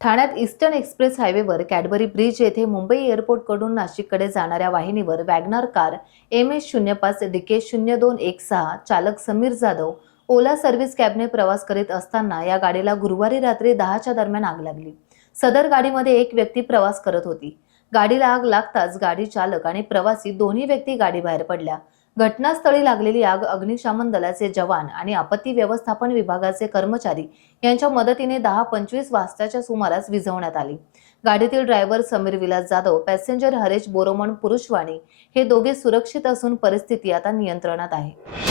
ठाण्यात eastern express हायवेवर Cadbury bridge येथे मुंबई एअरपोर्टकडून नाशिककडे जाणाऱ्या वाहिनीवर वॅगनार कार MS05 DK0216 चालक समीर जाधव ओला सर्व्हिस कॅबने प्रवास करीत असताना या गाडीला गुरुवारी रात्री 10च्या दरम्यान आग लागली। सदर गाडीमध्ये एक व्यक्ती प्रवास करत होती। गाडीला आग लागताच गाडी चालक आणि प्रवासी दोन्ही व्यक्ती गाडीबाहेर पडल्या। घटनास्थळी लागलेली आग अग्निशमन दलाचे जवान आणि आपत्ती व्यवस्थापन विभागाचे कर्मचारी यांच्या मदतीने 10:25 वाजताच्या सुमारास विझवण्यात आली। गाडीतील ड्रायव्हर समीर विलास जाधव, पॅसेंजर हरेश बोरोमन पुरुषवाणी हे दोघे सुरक्षित असून परिस्थिती आता नियंत्रणात आहे।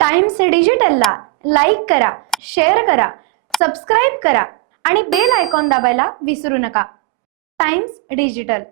टाइम्स डिजिटलला लाईक करा, शेअर करा, सबस्क्राईब करा आणि बेल आयकॉन दाबायला विसरू नका। Times digital.